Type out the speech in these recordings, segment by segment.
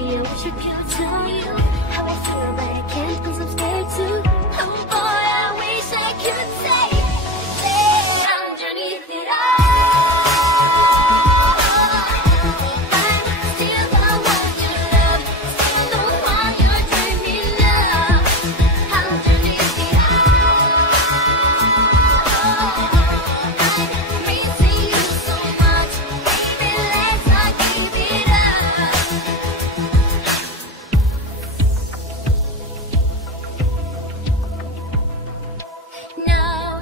baby, I wish I could tell you how I feel, but I can't 'cause I'm scared to. Oh boy, I wish I could say that underneath it all, I'm still the one you love, still the one you're dreaming of. Underneath it all, I'm missing you so much, baby, let's not give it up. Now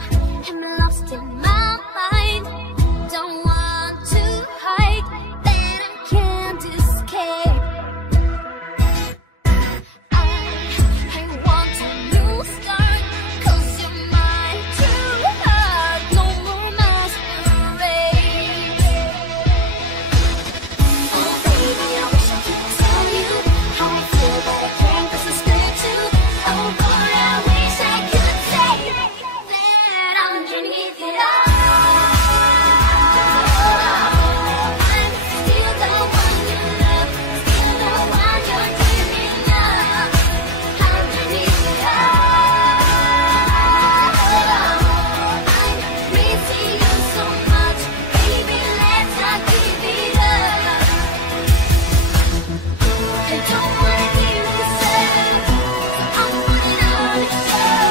I'm lost in my mind, don't want to hide that I can't escape. I want a new start, 'cause you're my true heart, no more masquerade. Oh baby, I wish I could tell you how I feel, but I can't 'cause I'm scared to. Oh boy, I wish I could say that underneath it all, I'm still the one you love, still the one you're dreaming of. Underneath it all, I'm missing you so much, baby, let's not give it up. I don't wanna hear you say, I'm putting on a show,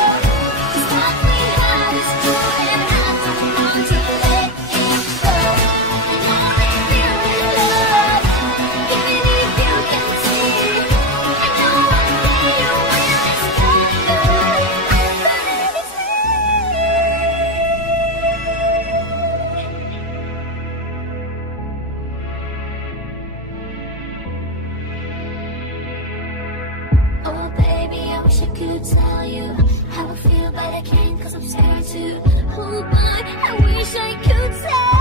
'cause what we had is true, and I don't want to let it go. I know I feel in love, even if you can see. I know one day you will discover that it's me. Oh baby, I wish I could tell you how I feel, but I can't 'cause I'm scared to. Oh boy, I wish I could say